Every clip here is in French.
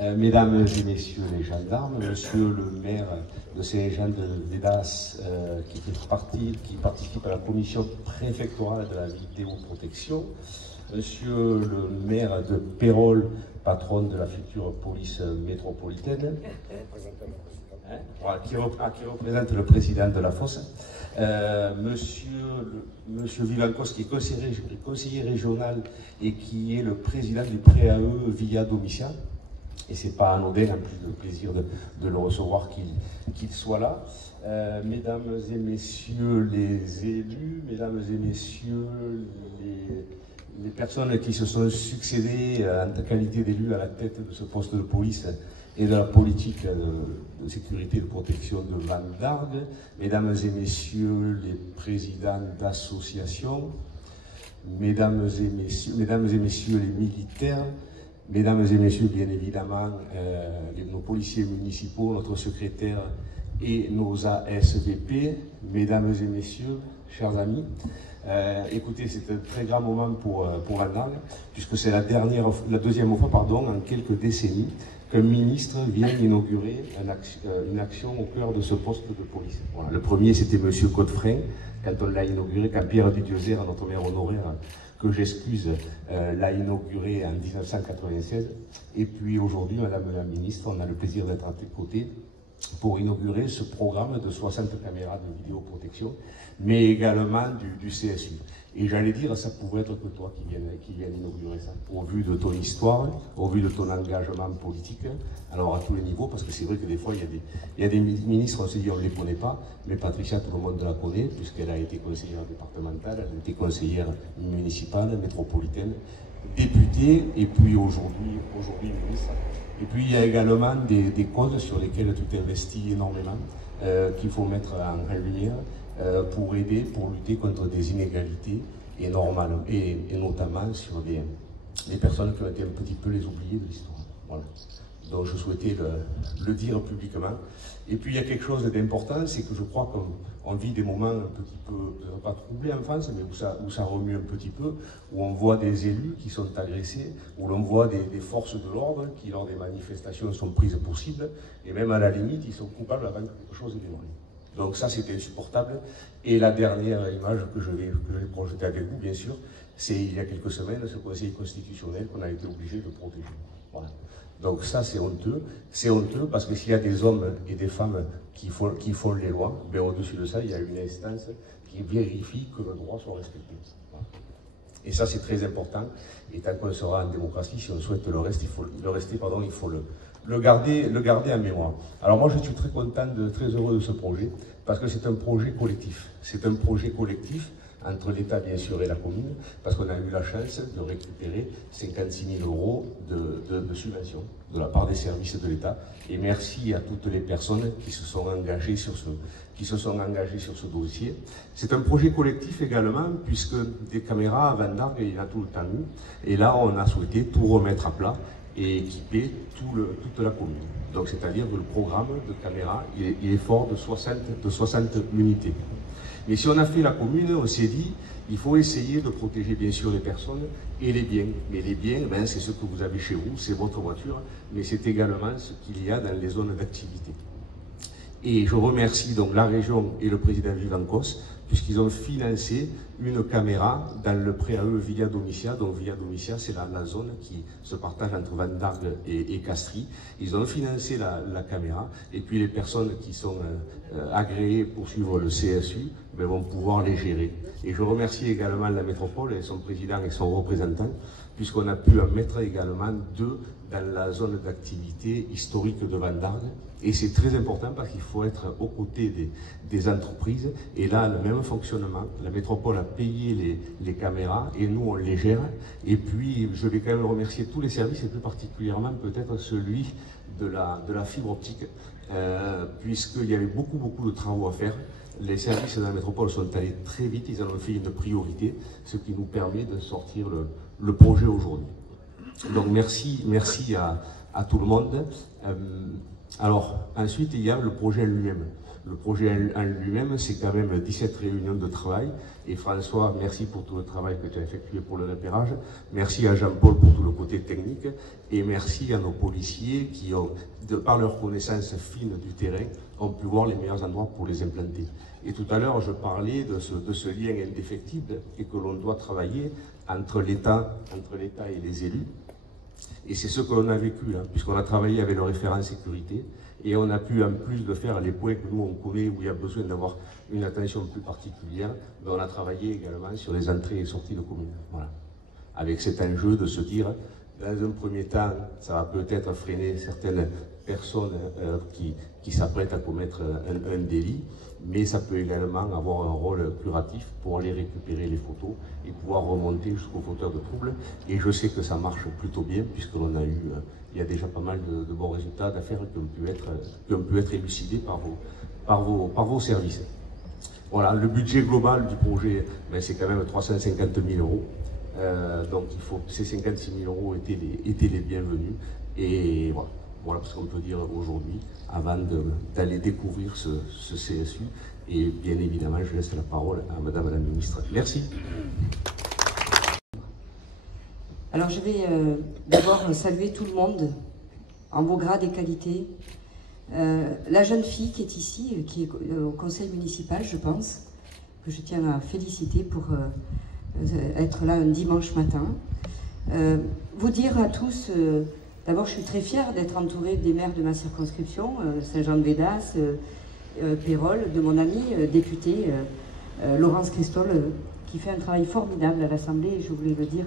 Mesdames et messieurs les gendarmes, monsieur le maire de Saint-Jean-de-Védas qui participe à la commission préfectorale de la vidéoprotection, monsieur le maire de Pérol, patron de la future police métropolitaine, qui représente le président de la fosse, monsieur Vivancos, qui est conseiller régional et qui est le président du PREAE Via Domitia. Et c'est pas anodin, en plus de plaisir de le recevoir qu'il soit là. Mesdames et messieurs les élus, mesdames et messieurs les personnes qui se sont succédées en qualité d'élus à la tête de ce poste de police et de la politique de sécurité et de protection de Van Dargue, mesdames et messieurs les présidents d'associations, mesdames et messieurs les militaires, mesdames et messieurs, bien évidemment, nos policiers municipaux, notre secrétaire et nos ASVP, mesdames et messieurs, chers amis, écoutez, c'est un très grand moment pour Van Dargue, puisque c'est la deuxième fois en quelques décennies qu'un ministre vient inaugurer une action au cœur de ce poste de police. Voilà. Le premier, c'était M. Godefrein, quand on l'a inauguré, quand Pierre Dudiozer, notre maire honoraire, que j'excuse, l'a inauguré en 1996. Et puis aujourd'hui, Madame la Ministre, on a le plaisir d'être à tes côtés pour inaugurer ce programme de 60 caméras de vidéoprotection, mais également du CSU. Et j'allais dire, ça pourrait être que toi qui viens inaugurer ça, au vu de ton histoire, au vu de ton engagement politique, alors à tous les niveaux, parce que c'est vrai que des fois, il y a des ministres, on se dit, on ne les connaît pas, mais Patricia, tout le monde la connaît, puisqu'elle a été conseillère départementale, elle a été conseillère municipale, métropolitaine, députée, et puis aujourd'hui ministre. Et puis il y a également des causes sur lesquelles tu t'investis énormément, qu'il faut mettre en lumière, pour aider, pour lutter contre des inégalités et notamment sur des personnes qui ont été un petit peu les oubliées de l'histoire. Voilà. Donc je souhaitais le dire publiquement. Et puis il y a quelque chose d'important, c'est que je crois qu'on vit des moments un petit peu, pas troublés en France, mais où ça remue un petit peu, où on voit des élus qui sont agressés, où l'on voit des forces de l'ordre qui, lors des manifestations, sont prises pour cible, et même à la limite, ils sont coupables avant que quelque chose ait démarré. Donc ça, c'était insupportable. Et la dernière image que je vais projeter avec vous, bien sûr, c'est il y a quelques semaines, ce Conseil constitutionnel qu'on a été obligé de protéger. Voilà. Donc ça, c'est honteux. C'est honteux parce que s'il y a des hommes et des femmes qui font les lois, ben au-dessus de ça, il y a une instance qui vérifie que le droit soit respecté. Voilà. Et ça, c'est très important. Et tant qu'on sera en démocratie, si on souhaite le rester, il faut le garder en mémoire. Alors moi, je suis très content, très heureux de ce projet, parce que c'est un projet collectif. C'est un projet collectif entre l'État, bien sûr, et la commune, parce qu'on a eu la chance de récupérer 56 000 € de subventions de la part des services de l'État. Et merci à toutes les personnes qui se sont engagées sur ce dossier. C'est un projet collectif également, puisque des caméras à Van Dargue, il y en a tout le temps eu. Et là, on a souhaité tout remettre à plat et équiper toute la commune. Donc, c'est-à-dire que le programme de caméras, il est fort de 60 unités. Mais si on a fait la commune, on s'est dit, il faut essayer de protéger bien sûr les personnes et les biens. Mais les biens, ben, c'est ce que vous avez chez vous, c'est votre voiture, mais c'est également ce qu'il y a dans les zones d'activité. Et je remercie donc la région et le président Vivancos, puisqu'ils ont financé une caméra dans le PREAE Via Domitia. Donc Via Domitia, c'est la zone qui se partage entre Van Dargue et Castries. Ils ont financé la caméra, et puis les personnes qui sont agréées pour suivre le CSU ben, vont pouvoir les gérer. Et je remercie également la métropole et son président et son représentant, puisqu'on a pu en mettre également 2 dans la zone d'activité historique de Van Dargue. Et c'est très important parce qu'il faut être aux côtés des entreprises. Et là, le même fonctionnement, la métropole a payé les caméras et nous, on les gère. Et puis, je vais quand même remercier tous les services, et plus particulièrement peut-être celui de la fibre optique, puisqu'il y avait beaucoup de travaux à faire. Les services de la métropole sont allés très vite, ils en ont fait une priorité, ce qui nous permet de sortir le projet aujourd'hui. Donc merci à tout le monde. Alors ensuite il y a le projet lui-même. Le projet en lui-même, c'est quand même 17 réunions de travail. Et François, merci pour tout le travail que tu as effectué pour le repérage. Merci à Jean-Paul pour tout le côté technique. Et merci à nos policiers qui ont, par leur connaissance fine du terrain, ont pu voir les meilleurs endroits pour les implanter. Et tout à l'heure, je parlais de ce lien indéfectible et que l'on doit travailler entre l'État et les élus. Et c'est ce que l'on a vécu, hein, puisqu'on a travaillé avec le référent sécurité. Et on a pu, en plus de faire les points que nous on connaît, où il y a besoin d'avoir une attention plus particulière, ben on a travaillé également sur les entrées et sorties de communes. Voilà. Avec cet enjeu de se dire, dans un premier temps, ça va peut-être freiner certaines personnes qui s'apprêtent à commettre un délit, mais ça peut également avoir un rôle curatif pour aller récupérer les photos et pouvoir remonter jusqu'aux fauteurs de troubles. Et je sais que ça marche plutôt bien, puisque l'on a eu, il y a déjà pas mal de bons résultats d'affaires qui ont pu être élucidés par vos services. Voilà, le budget global du projet, ben, c'est quand même 350 000 euros. Donc ces 56 000 euros étaient les bienvenus. Et voilà. Voilà ce qu'on peut dire aujourd'hui, avant d'aller découvrir ce CSU. Et bien évidemment, je laisse la parole à Madame la Ministre. Merci. Alors je vais d'abord saluer tout le monde, en vos grades et qualités. La jeune fille qui est ici, qui est au conseil municipal, je pense, que je tiens à féliciter pour être là un dimanche matin. Vous dire à tous... D'abord, je suis très fière d'être entourée des maires de ma circonscription, Saint-Jean-de-Védas, Pérol, de mon ami député Laurence Cristol, qui fait un travail formidable à l'Assemblée, et je voulais le dire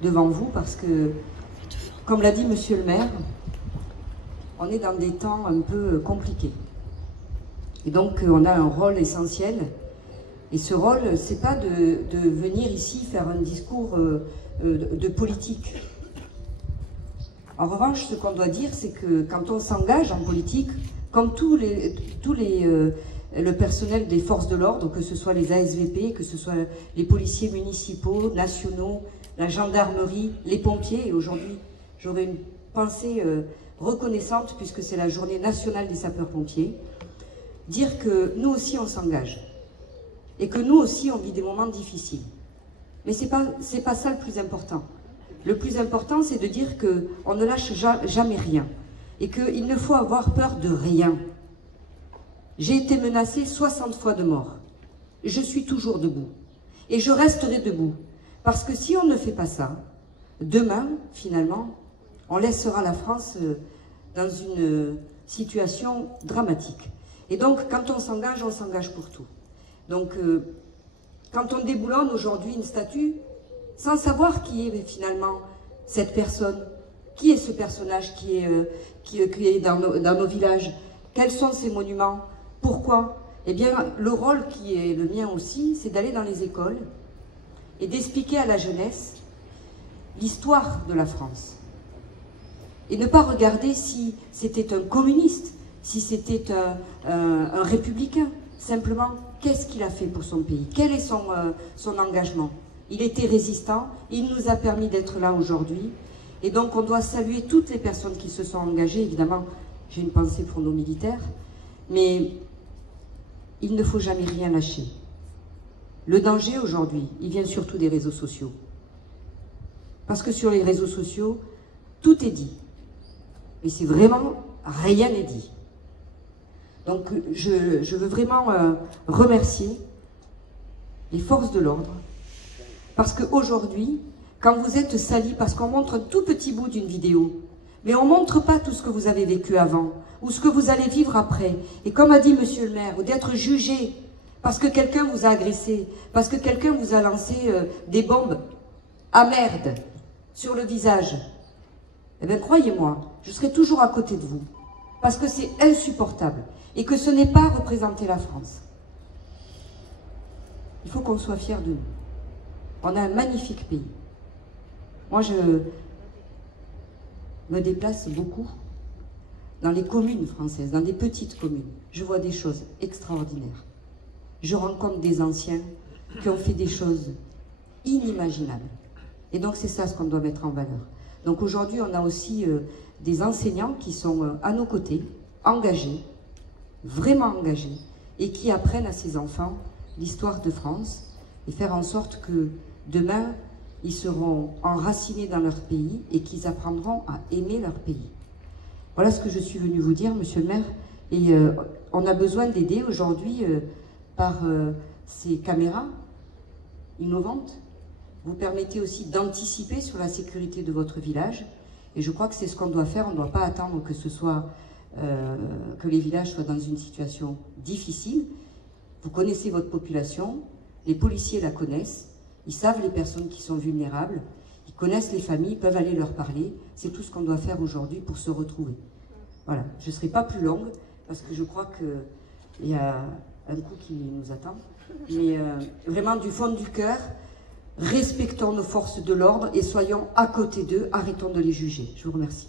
devant vous, parce que, comme l'a dit Monsieur le maire, on est dans des temps un peu compliqués. Et donc, on a un rôle essentiel, et ce rôle, c'est pas de venir ici faire un discours de politique. En revanche, ce qu'on doit dire, c'est que quand on s'engage en politique, comme le personnel des forces de l'ordre, que ce soit les ASVP, que ce soit les policiers municipaux, nationaux, la gendarmerie, les pompiers, et aujourd'hui, j'aurais une pensée reconnaissante, puisque c'est la journée nationale des sapeurs-pompiers, dire que nous aussi on s'engage, et que nous aussi on vit des moments difficiles. Mais c'est pas ça le plus important. Le plus important, c'est de dire qu'on ne lâche jamais rien et qu'il ne faut avoir peur de rien. J'ai été menacée 60 fois de mort. Je suis toujours debout et je resterai debout parce que si on ne fait pas ça, demain, finalement, on laissera la France dans une situation dramatique. Et donc, quand on s'engage pour tout. Donc, quand on déboulonne aujourd'hui une statue, sans savoir qui est finalement cette personne, qui est ce personnage qui est dans nos villages, quels sont ces monuments, pourquoi? Eh bien, le rôle qui est le mien aussi, c'est d'aller dans les écoles et d'expliquer à la jeunesse l'histoire de la France. Et ne pas regarder si c'était un communiste, si c'était un républicain. Simplement, qu'est-ce qu'il a fait pour son pays? Quel est son engagement? Il était résistant, il nous a permis d'être là aujourd'hui. Et donc on doit saluer toutes les personnes qui se sont engagées. Évidemment, j'ai une pensée pour nos militaires, mais il ne faut jamais rien lâcher. Le danger aujourd'hui, il vient surtout des réseaux sociaux. Parce que sur les réseaux sociaux, tout est dit. Mais c'est vraiment, rien n'est dit. Donc je veux vraiment remercier les forces de l'ordre. Parce qu'aujourd'hui, quand vous êtes salis, parce qu'on montre un tout petit bout d'une vidéo, mais on ne montre pas tout ce que vous avez vécu avant, ou ce que vous allez vivre après. Et comme a dit Monsieur le maire, ou d'être jugé parce que quelqu'un vous a agressé, parce que quelqu'un vous a lancé des bombes à merde sur le visage, eh bien croyez-moi, je serai toujours à côté de vous, parce que c'est insupportable, et que ce n'est pas représenter la France. Il faut qu'on soit fiers de nous. On a un magnifique pays. Moi, je me déplace beaucoup dans les communes françaises, dans des petites communes. Je vois des choses extraordinaires. Je rencontre des anciens qui ont fait des choses inimaginables. Et donc, c'est ça ce qu'on doit mettre en valeur. Donc, aujourd'hui, on a aussi des enseignants qui sont à nos côtés, engagés, vraiment engagés et qui apprennent à ces enfants l'histoire de France et faire en sorte que demain, ils seront enracinés dans leur pays et qu'ils apprendront à aimer leur pays. Voilà ce que je suis venue vous dire, monsieur le maire. Et on a besoin d'aider aujourd'hui par ces caméras innovantes. Vous permettez aussi d'anticiper sur la sécurité de votre village. Et je crois que c'est ce qu'on doit faire. On ne doit pas attendre que que les villages soient dans une situation difficile. Vous connaissez votre population, les policiers la connaissent, ils savent les personnes qui sont vulnérables, ils connaissent les familles, ils peuvent aller leur parler. C'est tout ce qu'on doit faire aujourd'hui pour se retrouver. Voilà, je ne serai pas plus longue, parce que je crois qu'il y a un coup qui nous attend. Mais vraiment, du fond du cœur, respectons nos forces de l'ordre et soyons à côté d'eux, arrêtons de les juger. Je vous remercie.